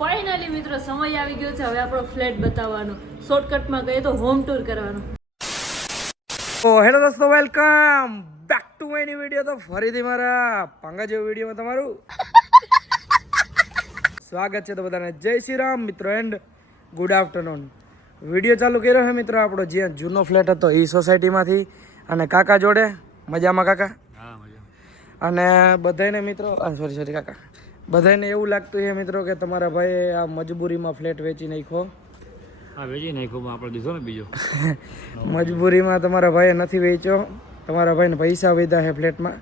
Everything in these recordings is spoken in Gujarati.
ફાઇનલી મિત્રો સમય આવી ગયો છે હવે આપણો ફ્લેટ બતાવવાનો. શોર્ટકટમાં કહીએ તો હોમ ટૂર કરવાનો. તો હેલો દોસ્તો, welcome back to my new video. તો ફરીથી મારા પાંગા જેવો વિડીયોમાં તમારું સ્વાગત છે. તો બધાને જય શ્રી રામ મિત્રો એન્ડ ગુડ આફ્ટરનૂન. વિડીયો ચાલુ કર્યો છે મિત્રો આપણો જ્યાં જૂનો ફ્લેટ હતો એ સોસાયટીમાંથી, અને કાકા જોડે મજામાં કાકા. અને બધાને મિત્રો સોરી કાકા, બધાને એવું લાગતું છે મિત્રો કે તમારા ભાઈએ આ મજબૂરીમાં ફ્લેટ વેચી નાખ્યો. વેચી નાખ્યો આપણે દીધો ને બીજો. મજબૂરીમાં તમારા ભાઈએ નથી વેચ્યો, તમારા ભાઈને પૈસા વધ્યા છે ફ્લેટમાં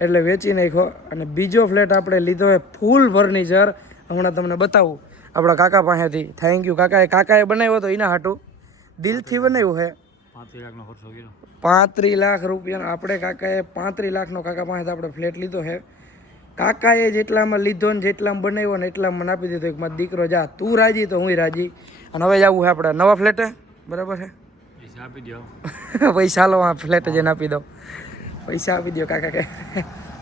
એટલે વેચી નાખ્યો. અને બીજો ફ્લેટ આપણે લીધો છે ફૂલ ફર્નિચર. હમણાં તમને બતાવું આપણા કાકા પાસેથી. થેન્ક યુ કાકાએ બનાવ્યો હતો એના હાટું, દિલથી બનાવ્યું છે. 35 લાખ રૂપિયાનો આપણે કાકાએ 35 લાખનો કાકા પાસેથી આપણે ફ્લેટ લીધો છે. કાકાએ જેટલામાં લીધો ને જેટલામાં બનાવ્યો ને એટલામાં આપી દીધો. એક મારો દીકરો જા તું રાજી તો હું રાજી. અને હવે જવું છે આપણે નવા ફ્લેટે, બરાબર છે? પૈસા આપી દો. પૈસા લો, આ ફ્લેટ જઈને આપી દો. પૈસા આપી દો કાકા કે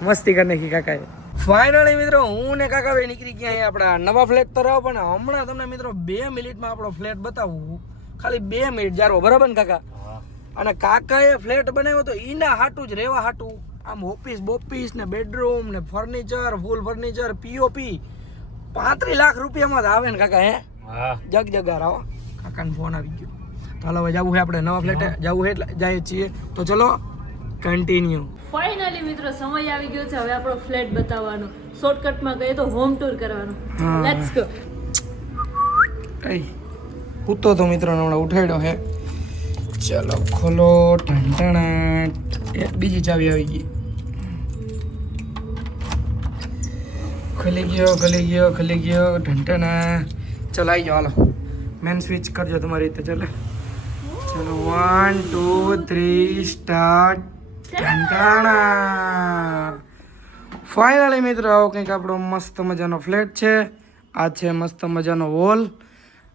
મસ્તી કરી નાખી કાકાએ. ફાઇનલી મિત્રો હું ને કાકા ભાઈ નીકળી ગયા આપણા નવા ફ્લેટ તરફ. પણ હમણાં તમને મિત્રો 2 મિનિટમાં આપણો ફ્લેટ બતાવું, ખાલી 2 મિનિટ જારો, બરાબર ને કાકા? અને કાકાએ ફ્લેટ બનાવ્યો તો એના હાટું જ રહેવા હાટું. આમ ઓફિસ બોફિસ ને બેડરૂમ ને ફર્નિચર, ફૂલ ફર્નિચર, પીઓપી 35 લાખ રૂપિયામાં જ આવે ને કાકા. હે જગ આવો. કાકાનો ફોન આવી ગયો. તો હાલો હવે જવું છે આપણે નવા ફ્લેટે, જવું છે એટલે જઈએ છીએ. તો ચલો કન્ટિન્યુ. ફાઇનલી મિત્રો સમય આવી ગયો છે હવે આપણો ફ્લેટ બતાવવાનો. શોર્ટકટમાં કહીએ તો હોમ ટૂર કરવાનો. Let's go. કઈ કૂતો તો મિત્રો હમણાં ઉઠાડ્યો છે. ચલો ખોલો. ઢંઢણા બીજી ચાવી આવી ગઈ. ખુલી ગયો ઢંઢણા. ચલો આવી જાઓ, હાલો મેન સ્વિચ કરજો તમારી રીતે. ચલો 1 2 3 સ્ટાર્ટ. ઢંઢણા. ફાઇનલી મિત્રો આવો કંઈક આપણો મસ્ત મજાનો ફ્લેટ છે. આ છે મસ્ત મજાનો હોલ.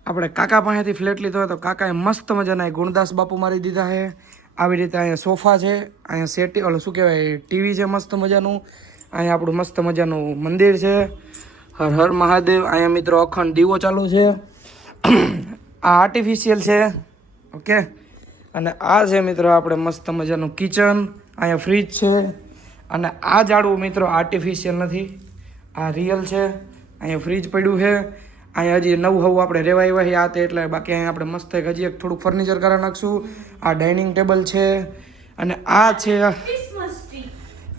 આપણે કાકા પાસેથી ફ્લેટ લીધો હોય તો કાકાએ મસ્ત મજાના ગુણદાસ બાપુ મારી દીધા છે. આવી રીતે અહીંયા સોફા છે, અહીંયા સેટી ઓલું શું કહેવાય ટીવી છે મસ્ત મજાનું. અહીંયા આપણું મસ્ત મજાનું મંદિર છે. હર હર મહાદેવ. અહીંયા મિત્રો અખંડ દીવો ચાલુ છે. આ આર્ટિફિશિયલ છે, ઓકે. અને આ છે મિત્રો આપણે મસ્ત મજાનું કિચન. અહીંયા ફ્રીજ છે. અને આ ઝાડવું મિત્રો આર્ટિફિશિયલ નથી, આ રિયલ છે. અહીંયા ફ્રીજ પડ્યું છે. અહીંયા હજી નવું આપણે રહેવા આવ્યા છીએ આ તે, એટલે બાકી અહીંયા આપણે મસ્ત હજી એક થોડુંક ફર્નિચર કરાવી નાખશું. આ ડાઇનિંગ ટેબલ છે. અને આ છે,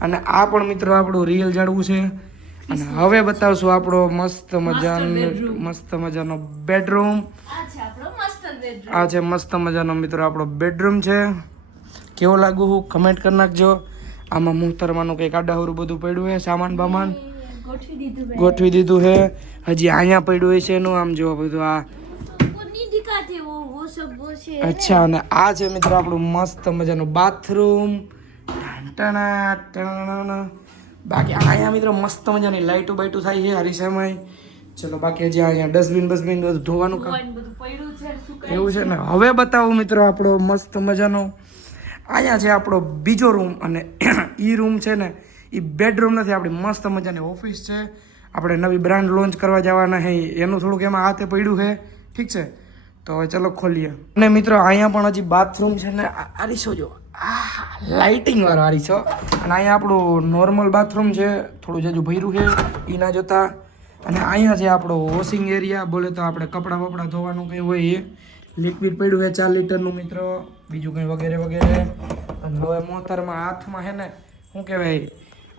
અને આ પણ મિત્રો આપણું રિયલ ઝાડવું છે. અને હવે બતાવશું આપણો મસ્ત મજાનો બેડરૂમ. આ છે મસ્ત મજાનો મિત્રો આપણો બેડરૂમ છે. કેવો લાગુ હું કમેન્ટ કરી નાખજો. આમાં મુહતરમાનું કંઈક આડાહરું બધું પડ્યું છે, સામાન બામાન ગોઠવી દીધું છે. હજી અહીંયા પડ્યું છે એનું આમ જો બધું. આ અચ્છા. અને આ છે મિત્રો આપણું મસ્ત મજાનું બાથરૂમ. બાકી અહીંયા મિત્રો મસ્ત મજાની લાઈટો બાઈટો થાય છે હરીસામાં. ચલો બાકી હજી અહીંયા ડસ્ટબિન બધું ધોવાનું કામ એવું છે ને. હવે બતાવું મિત્રો આપણો મસ્ત મજાનો અહીંયા છે આપણો બીજો રૂમ. અને એ રૂમ છે ને એ બેડરૂમ નથી, આપણી મસ્ત મજાની ઓફિસ છે. આપણે નવી બ્રાન્ડ લોન્ચ કરવા જવાના છે, એનું થોડુંક એમાં હાથે પડ્યું છે. ઠીક છે, તો હવે ચલો ખોલીએ. અને મિત્રો અહીંયા પણ હજી બાથરૂમ છે ને. આરીસો જો, લાઇટિંગ વાળો આરીસો. અને અહીંયા આપણું નોર્મલ બાથરૂમ છે, થોડું જાજુ ભર્યું છે એ ના જોતા. અને અહીંયા છે આપણો વોશિંગ એરિયા, બોલે તો આપણે કપડાં વપડા ધોવાનું કંઈ હોય એ. લિક્વિડ પડ્યું છે 4 લીટરનું મિત્રો, બીજું કંઈ વગેરે વગેરે. અને હવે મોતરમાં હાથમાં છે ને શું કહેવાય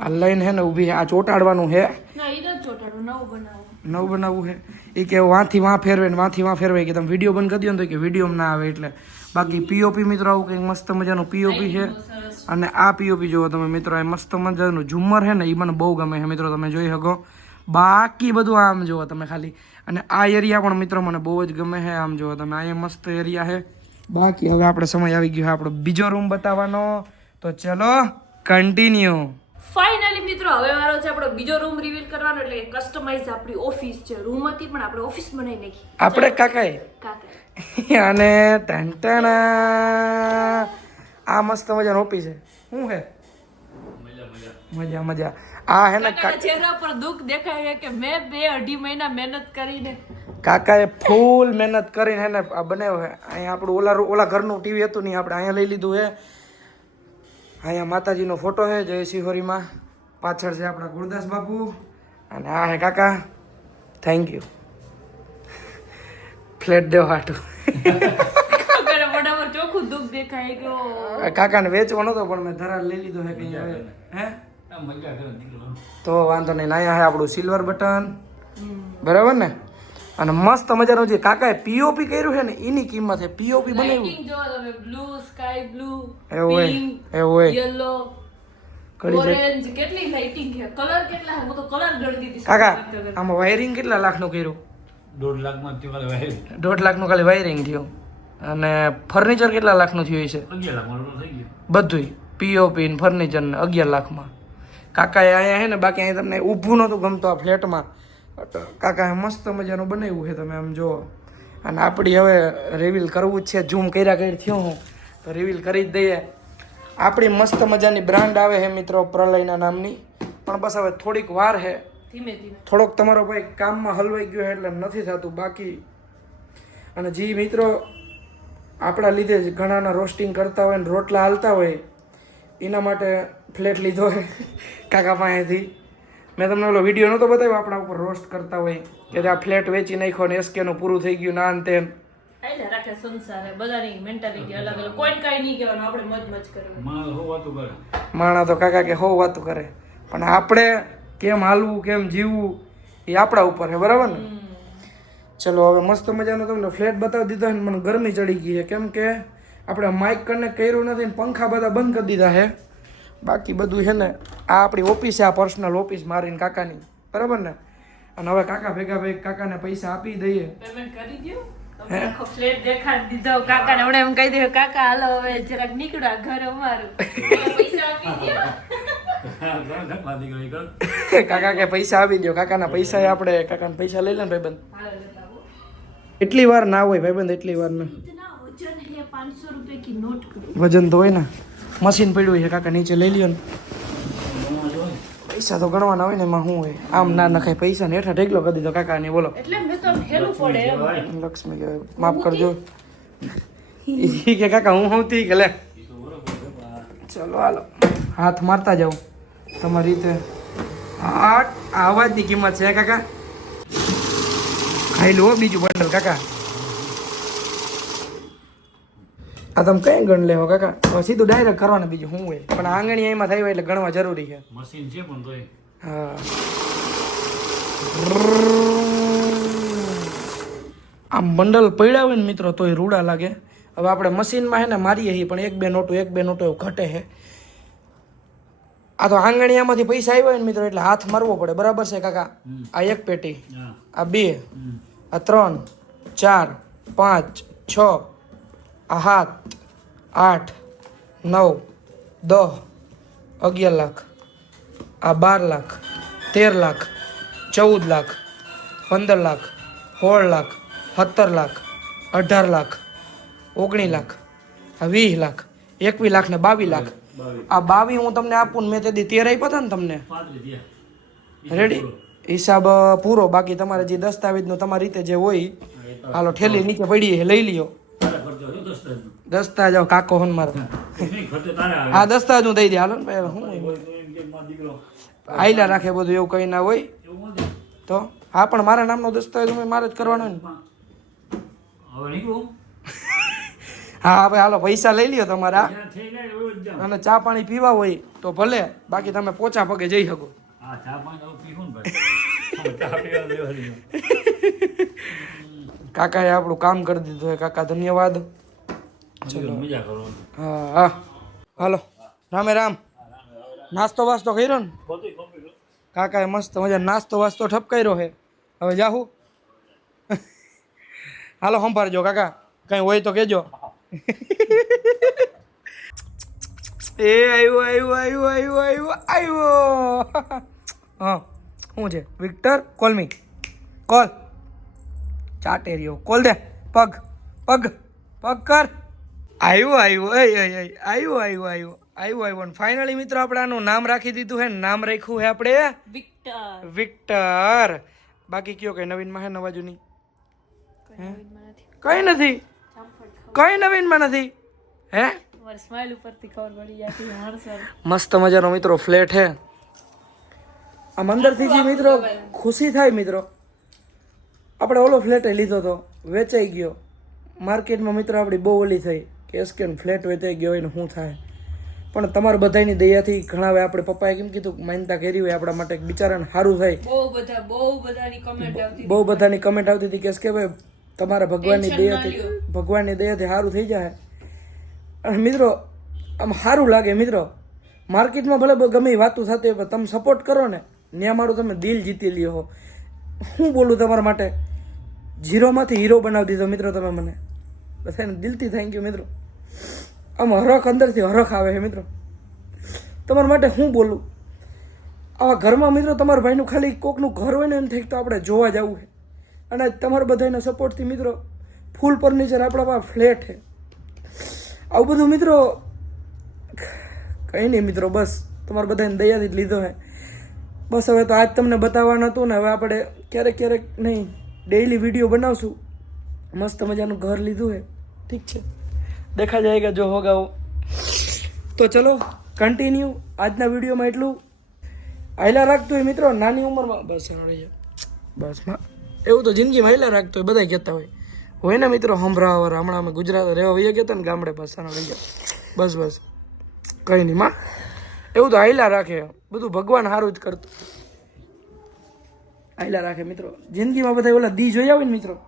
આ લઈને છે ને ઊભી આ ચોટાડવાનું છે. નવું બનાવવું છે એ કે વાંથી વાં ફેરવે ને વાંથી વાં ફેરવે કે તમે વિડીયો બંધ કરી દો ને તો કે વિડીયોમાં ના આવે એટલે. બાકી પીઓપી મિત્રો આવું કંઈક મસ્ત મજાનું પીઓપી છે. અને આ પીઓપી જુઓ તમે મિત્રો, આ મસ્ત મજાનું ઝુમ્મર છે ને એ મને બહુ ગમે છે મિત્રો, તમે જોઈ શકો. બાકી બધું આમ જુઓ તમે ખાલી. અને આ એરિયા પણ મિત્રો મને બહુ જ ગમે છે. આમ જુઓ તમે, અહીંયા મસ્ત એરિયા છે. બાકી હવે આપણે સમય આવી ગયો છે આપણો બીજો રૂમ બતાવવાનો. તો ચલો કન્ટિન્યુ. ફાઇનલી મિત્રો હવે વારો છે આપણો બીજો રૂમ રિવીલ કરવાનો, એટલે કે કસ્ટમાઇઝ આપણી ઓફિસ છે. રૂમ હતી પણ આપણે ઓફિસ બનાવી નાખી આપણે કાકાએ. અને આ મસ્ત મજાનો ઓફિસ છે. શું છે? મજા. આ હે ને કાકાના ચહેરા પર દુઃખ દેખાય છે કે મેં 2-2.5 મહિના મહેનત કરીને કાકાએ ફૂલ મહેનત કરીને હે ને આ બનાવ્યો હે. અહીંયા આપણું ઓલા ઘરનું ટીવી હતું નહીં, આપણે અહીંયા લઈ લીધું હે. અહીંયા માતાજીનો ફોટો છે જય શિહોરીમાં, પાછળ છે આપણા ગુરદાસ બાપુ, અને આ હે કાકા. થેન્ક યુ ફ્લેટ દેવા હાટું. કાકાના મોઢા પર ચોખ્ખું દુઃખ દેખાય કે કાકાને વેચવો નતો પણ મેં ધરાર લઈ લીધો હે. કઈ હવે હે મજા કરે દીકરો. તો વાંધો નહીં. અહીંયા હે આપણું સિલ્વર બટન, બરાબર ને. અને મસ્ત મજાનું જે કાકાએ પીઓપી કર્યું છે ને એની કિંમત છે. પીઓપી બનાવ્યું લાઇટિંગ જો તમે બ્લુ, સ્કાય બ્લુ, એવું હોય, પિંક, એવું હોય. યલો, ઓરેન્જ, કેટલી લાઇટિંગ છે. કલર કેટલા છે? હું તો કલર ગણતી હતી. કાકા આમાં વાયરિંગ કેટલા લાખનું કર્યું? 1.5 લાખમાં થયું ખાલી વાયર. 1.5 લાખનું ખાલી વાયરિંગ થયું. અને ફર્નિચર કેટલા લાખનું થયું છે? 11 લાખમાં થઈ ગયું. બધુંય પીઓપી ને ફર્નિચર ને 11 લાખમાં. કાકાએ અહીંયા છે ને, બાકી અહીંયા તમને ઊભું નહોતું ગમતું આ ફ્લેટમાં. કાકાએ મસ્ત મજાનું બનાવ્યું છે, તમે આમ જુઓ. અને આપણી હવે રિવીલ કરવું જ છે. ઝૂમ કર્યા કરી થયો હું તો રિવીલ કરી જ દઈએ. આપણી મસ્ત મજાની બ્રાન્ડ આવે છે મિત્રો, પ્રલયના નામની. પણ બસ હવે થોડીક વાર છે. ધીમે ધીમે થોડોક તમારો ભાઈ કામમાં હલવાઈ ગયો એટલે નથી થતું બાકી. અને જે મિત્રો આપણા લીધે જ ઘણાના રોસ્ટિંગ કરતા હોય ને રોટલા હાલતા હોય એના માટે ફ્લેટ લીધો હોય કાકા પાસેથી. મેં તમને ઓલો વિડીયો નહોતો બતાવ્યો આપણા ઉપર રોસ્ટ કરતા હોય કે આ ફ્લેટ વેચી નાખ્યો ને એસકેનું પૂરું થઈ ગયું ના ને તેમ. આયલા રાખે સંસાર બધાની મેન્ટાલિટી અલગ અલગ. કોઈ કાઈ નહીં કહેવાનું, આપણે મજ મજ કરવાનું. માણસ હું વાતું કરે. માણા તો કાકા કે હો વાતો કરે, પણ આપણે કેમ હાલવું કેમ જીવવું એ આપણા ઉપર છે, બરાબર ને. ચલો હવે મસ્ત મજાનો તમને ફ્લેટ બતાવી દીધો છે. મને ગરમી ચડી ગઈ છે કેમ કે આપણે માઇક કનેક્ટ કર્યું નથી ને પંખા બધા બંધ કરી દીધા છે. બાકી બધું છે ને આ આપણી ઓફિસ છે, આ પર્સનલ ઓફિસ મારીને કાકાની, બરાબર ને. અને હવે કાકા ભેગા કાકાને પૈસા આપી દઈએ. પેમેન્ટ કરી દો. તમે આખો ફ્લેટ દેખાડી દીધો કાકાને. હમણાં એમ કહી દે કાકા હાલો હવે જરાક નીકળ્યા ઘર અમારું. પૈસા આપી દો. કાકા કે પૈસા આપી દો. કાકાના પૈસા આપણે કાકાના પૈસા લઈ લે ને ભાઈબંધ. હાલો બતાવો. એટલી વાર ના હોય ભાઈબંધ, એટલી વાર ના. इतना वजन है 500 रुपए की नोट करो. વજન તો હોય ને, મશીન પડ્યું છે કાકા નીચે લઈ લ્યો ને. પૈસા તો ગણવાના હોય ને, એમાં શું હોય. આમ ના નખાય પૈસા ને હેઠા ઢેકલો કરી દીધો કાકાને. બોલો એટલે મેં તો હેલું પડે એમ. લક્ષ્મી કહેવાય, માફ કરજો. ઈ કે કાકા હું હોતી કે લે. ચલો હાલો હાથ મારતા જાઓ તમારી રીતે. આ અવાજની કિંમત છે કાકા. ખાઈ લો બીજું બંડલ કાકા. આ તમે કઈ ગણ લેવો કાકા? હવે સીધું ડાયરેક્ટ કરવાનું, બીજું શું હોય. પણ આંગણી એમાં થાય હોય એટલે ગણવા જરૂરી છે. મશીન છે પણ તોય. હા આમ બંડલ પડ્યા હોય ને મિત્રો તોય રૂડા લાગે. હવે આપણે મશીનમાં છે ને મારીએ છીએ પણ એક બે નોટો એવું ઘટે છે. આ તો આંગણીયામાંથી પૈસા આવ્યા હોય ને મિત્રો એટલે હાથ મારવો પડે, બરાબર છે કાકા? આ એક પેટી, આ બે, આ 3, 4, 5, 6, આ 7, 8, 9, 10, 11 લાખ, આ 12 લાખ, 13 લાખ, 14 લાખ, 15 લાખ, 16 લાખ, 17 લાખ, 18 લાખ, 19 લાખ, આ 20 લાખ, 21 લાખ ને 22 લાખ. આ 22 હું તમને આપું ને મેં તેથી 13 આપ્યા હતા ને તમને. રેડી? હિસાબ પૂરો. બાકી તમારે જે દસ્તાવેજનું તમારી રીતે જે હોય હાલો ઠેલી નીચે પડી છે લઈ લ્યો. દસ્તાવેજ કાકો હોન મારો. હા દસ્તાવેજ હું દઈ દે હાલો ને ભાઈ. હું આયલા રાખે બધું એવું કઈ ના હોય તો. હા પણ મારા નામનો દસ્તાવેજ મારે જ કરવાનો ને. હા ભાઈ હાલો પૈસા લઈ લ્યો તમારા. અને ચા પાણી પીવા હોય તો ભલે, બાકી તમે પોચા પગે જઈ શકો. કાકાએ આપણું કામ કરી દીધું છે કાકા, ધન્યવાદ. હા હા હાલો રામે રામ. નાસ્તો વાસ્તો કર્યો ને કાકાએ? મસ્ત મજા નાસ્તો વાસ્તો ઠપકાર્યો છે. હવે જાહું હાલો સંભાળજો કાકા, કઈ હોય તો કેજો. એ આવ્યો. હા શું છે વિક્ટર? Call me, call. ચાટે રહ્યો, કોલ દે. પગ કર. આવ્યો. આવ્યો ફાઇનલી મિત્રો આપણે આનું નામ રાખી દીધું હે નામ રાખ્યું હે આપણે વિક્ટર વિક્ટર બાકી કયો કઈ નવીનમાં હે નવાજુની કઈ નવીનમાં નથી. કઈ નથી કઈ નવીનમાં નથી હે મારી સ્માઈલ ઉપરથી ખબર પડી જતી માણસો મસ્ત મજાનો મિત્રો ફ્લેટ હે આમ અંદરથી જે મિત્રો ખુશી થાય મિત્રો આપણે ઓલો ફ્લેટ લીધો તો વેચાઈ ગયો માર્કેટમાં મિત્રો આપણી બહુ ઓલી થઈ કે એસકેન ફ્લેટ વેચાઈ ગયો હોય ને શું થાય પણ તમારા બધાની દયાથી ઘણા હવે આપણે પપ્પાએ કેમ કીધું માનતા કરી હોય આપણા માટે બિચારાને સારું થાય બહુ બધાની કમેન્ટ આવતી બહુ બધાની કમેન્ટ આવતી હતી કે ભાઈ તમારા ભગવાનની દયાથી સારું થઈ જાય અને મિત્રો આમ સારું લાગે મિત્રો માર્કેટમાં ભલે ગમે એ વાતું થતી હોય પણ તમે સપોર્ટ કરો ને ત્યાં મારું તમે દિલ જીતી લ્યો હો હું બોલું તમારા માટે ઝીરોમાંથી હીરો બનાવી દીધો મિત્રો તમે મને બધાને દિલથી થેન્ક યુ મિત્રો આમ હરખ અંદરથી હરખ આવે છે મિત્રો તમારા માટે હું બોલું આવા ઘરમાં મિત્રો તમારા ભાઈનું ખાલી કોકનું ઘર હોય ને એમ થઈ તો આપણે જોવા જવું છે અને તમારા બધાના સપોર્ટથી મિત્રો ફૂલ ફર્નિચર આપણા પાસે ફ્લેટ છે આવું બધું મિત્રો કંઈ નહીં મિત્રો બસ તમારા બધાની દયાથી જ લીધો છે બસ હવે તો આજ તમને બતાવવાનું હતું ને હવે આપણે ક્યારેક ક્યારેક નહીં ડેઈલી વિડીયો બનાવશું મસ્ત મજાનું ઘર લીધું છે ઠીક છે દેખા જાયગા જો હોગા વો તો ચલો કન્ટિન્યુ આજના વિડીયોમાં એટલું હાઈલા રાખતું હોય મિત્રો નાની ઉંમરમાં બસ બસ એવું તો જિંદગીમાં હાઈલા રાખતું હોય બધા કહેતા હોય ને મિત્રો હમરાવર હમણાં અમે ગુજરાત રહેવા વહી ગયા હતા ને ગામડે પાસાના લઈ ગયા બસ કંઈ નહીં માં એવું તો હાઈલા રાખે બધું ભગવાન સારું જ કરતું હાઈલા રાખે મિત્રો જિંદગીમાં બધા ઓલા દી જોયા હોય ને મિત્રો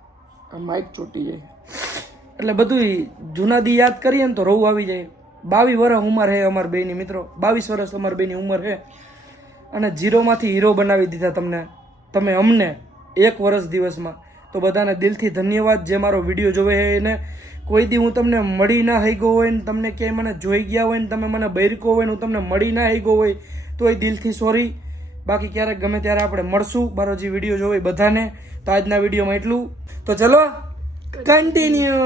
આ માઇક ચોટી જાય એટલે બધું જૂના દી યાદ કરીએ ને તો રોવું આવી જાય 22 વર્ષ ઉંમર છે અમારા બેની મિત્રો 22 વર્ષ અમારા બેની ઉંમર છે અને ઝીરોમાંથી હીરો બનાવી દીધા તમે અમને 1 વર્ષ દિવસમાં તો બધાને દિલથી ધન્યવાદ જે મારો વિડીયો જોવે છે એને કોઈ દી હું તમને મળી ના હઈ ગયો હોય ને તમને ક્યાંય મને જોઈ ગયા હોય ને તમે મને બૈરકો હોય ને હું તમને મળી ના હઈ ગયો હોય તો એ દિલથી સોરી બાકી ક્યારેક ગમે ત્યારે આપણે મળશું મારો જે વિડીયો જોવે બધાને તો આજના વિડીયોમાં એટલું તો ચલો કન્ટિન્યુ